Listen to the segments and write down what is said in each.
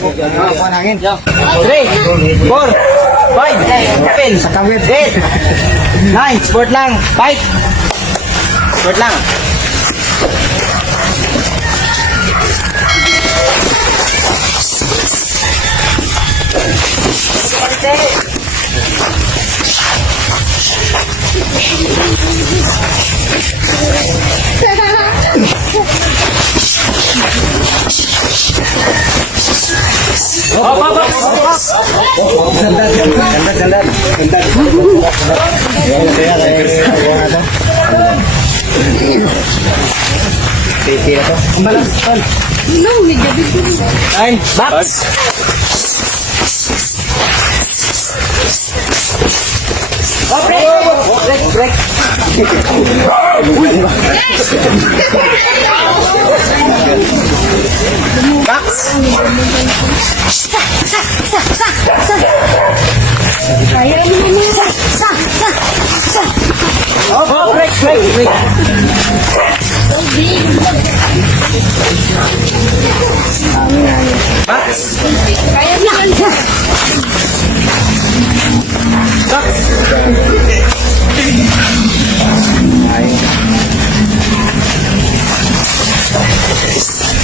Kuha hangin. 3, 4, 5, 7, sa kawit, 8, 9, sport lang, 5. Sport lang. Nine, box. Break. Box.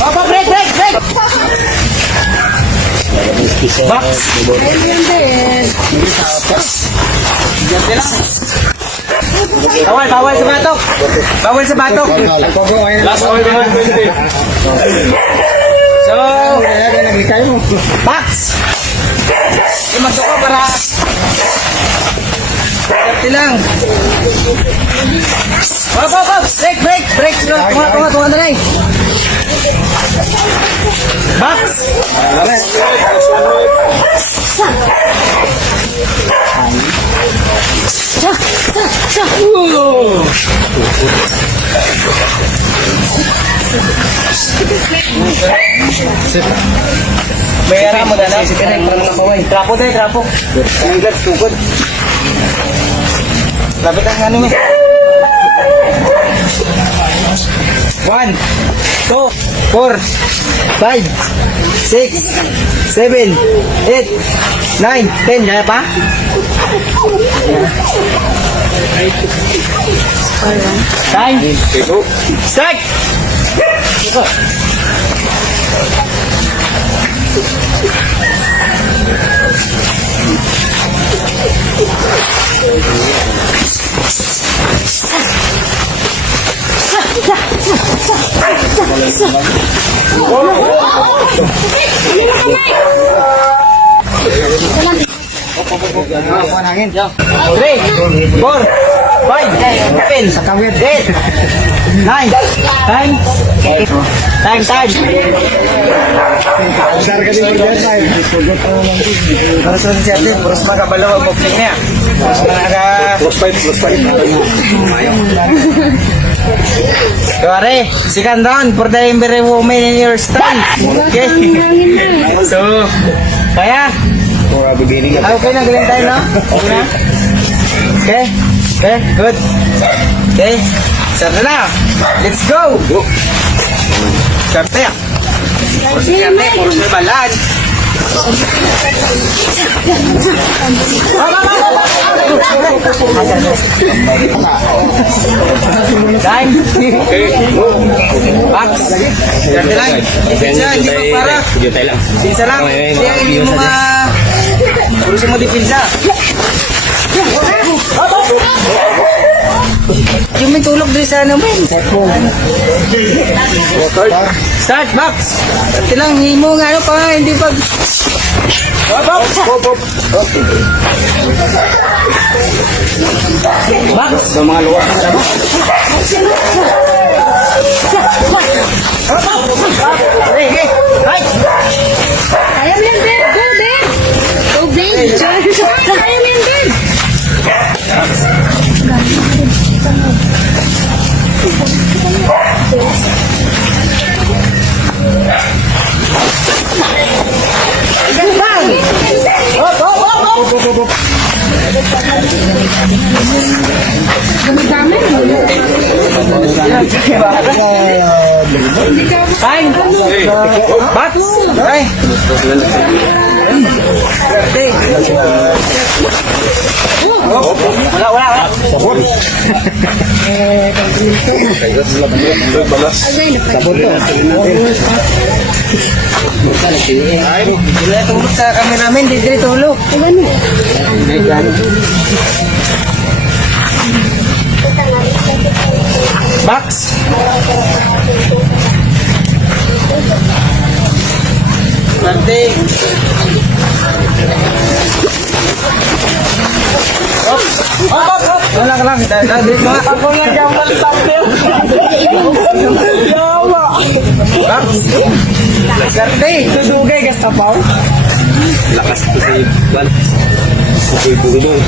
Oh, break. Box. Break. Bawal sa batok. Last oil naman. So, box. Imasok ko para Kati lang. Break. Tunga na lang. Box. Bayara mo na lang. Trapo. Ang glass, tukod. Lapit ang ano mo. 1, 2, 4, 5, 6, 7, 8, 9, 10. Kaya pa? Time. Strike! Kuha hangin. 3, 4, 5, 7, sa kawit, 8, 9, time. Usar ka din yung time. Para sa siyate, puros magabalaw ang bukling niya. Plus 5. Kuwari, second round for the every woman in your stand. Okay. So, kaya? Okay na, galing tayo, no? Okay na? Okay, good. Okay, start na. Let's go! Start tayo. Puros may balaan. Time. Box. Start lang. Hindi mo para. Pinsa lang. Hindi mo purusin mo di pinsa. Yung may tulog din sa ano mo. Start, box. Start lang, hindi mo nga ano pa, hindi pag... Box. Sa mga luwa. Hey. Right. Ayaw yan, Ben. Go, Ben. Ayaw yan, Ben. Fine. Box. Okay. Okay. Wala. Agay na pa. Hindi tulog sa kami namin, hindi tulog. Box. Nanti. Wala ka lang. Dito nga. Ako nga gaman tampil. Yawa. Box. Sarte. Tudugay ka sa pao. Lakas ko sa iban. Pupuy-puy.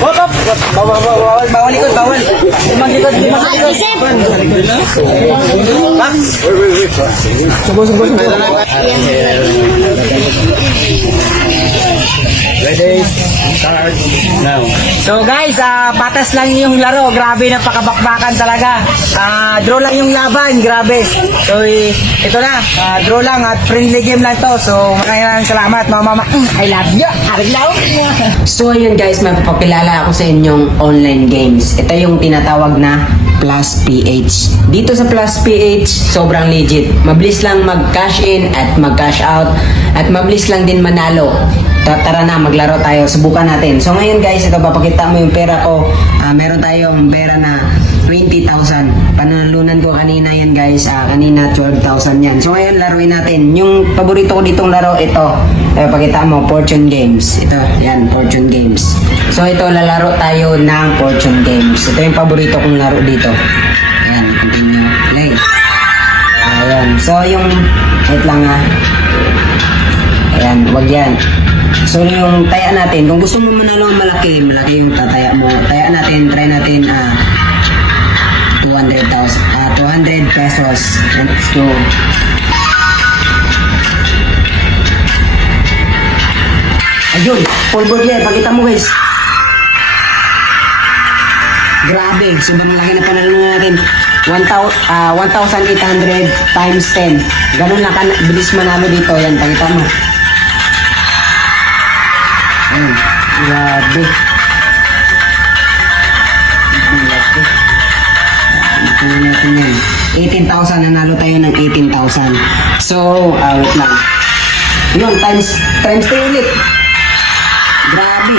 Hop. Bawal likod. Limang likod. Box. Subo. Ready? Start now. So guys, patas lang yung laro. Grabe na pakabakbakan talaga. Draw lang yung laban. Grabe. So ito na. Draw lang at friendly game lang to. So maraming salamat mama. I love you. Ariglaw. So ayun guys, mapapakilala ako sa inyong online games. Ito yung tinatawag na Plus PH. Dito sa Plus PH, sobrang legit. Mabilis lang mag-cash in at mag-cash out. At mabilis lang din manalo. Tara na, maglaro tayo. Subukan natin. So ngayon guys, ito papakita mo yung pera ko. Meron tayong pera na 20,000. Panalunan ko kanina yan guys. Kanina 12,000 yan. So ngayon laruin natin. Yung paborito ko ditong laro, ito. Pakita mo, Fortune Games. Ito, yan, Fortune Games. So ito, lalaro tayo ng Fortune Games. Ito yung paborito kong laro dito. Ayan, continue. Play. Ayan. So yung, wait lang Ayan, wag yan. So yung taya natin, kung gusto mo manalo ng malaki yung tataya mo. Taya natin, try natin 200 pesos. Let's go. Ayun, full board yan. Pakita mo guys. Grabe, sobrang laki na panalo natin. 1,800 times 10. Ganun lang bilis manalo dito. Yan, pakita mo. Ayun, grabe. Nakuha natin yan. 18,000, nanalo tayo ng 18,000. So, wait lang. Yun, times 3 ulit. Grabe.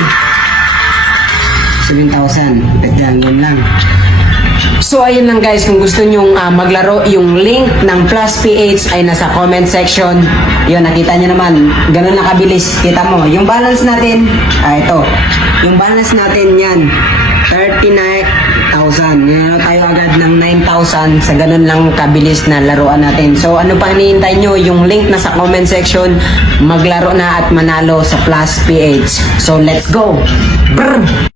7,000. Wait lang, yun lang. So ayun lang guys, kung gusto nyong maglaro, yung link ng Plus PH ay nasa comment section. Yun, nakita nyo naman, ganun lang kabilis. Kita mo, yung balance natin, ito. Yung balance natin yan, 39,000. Yan, tayo agad ng 9,000 sa ganun lang kabilis na laruan natin. So ano pang hinihintay nyo, yung link nasa comment section, maglaro na at manalo sa Plus PH. So let's go! Brr!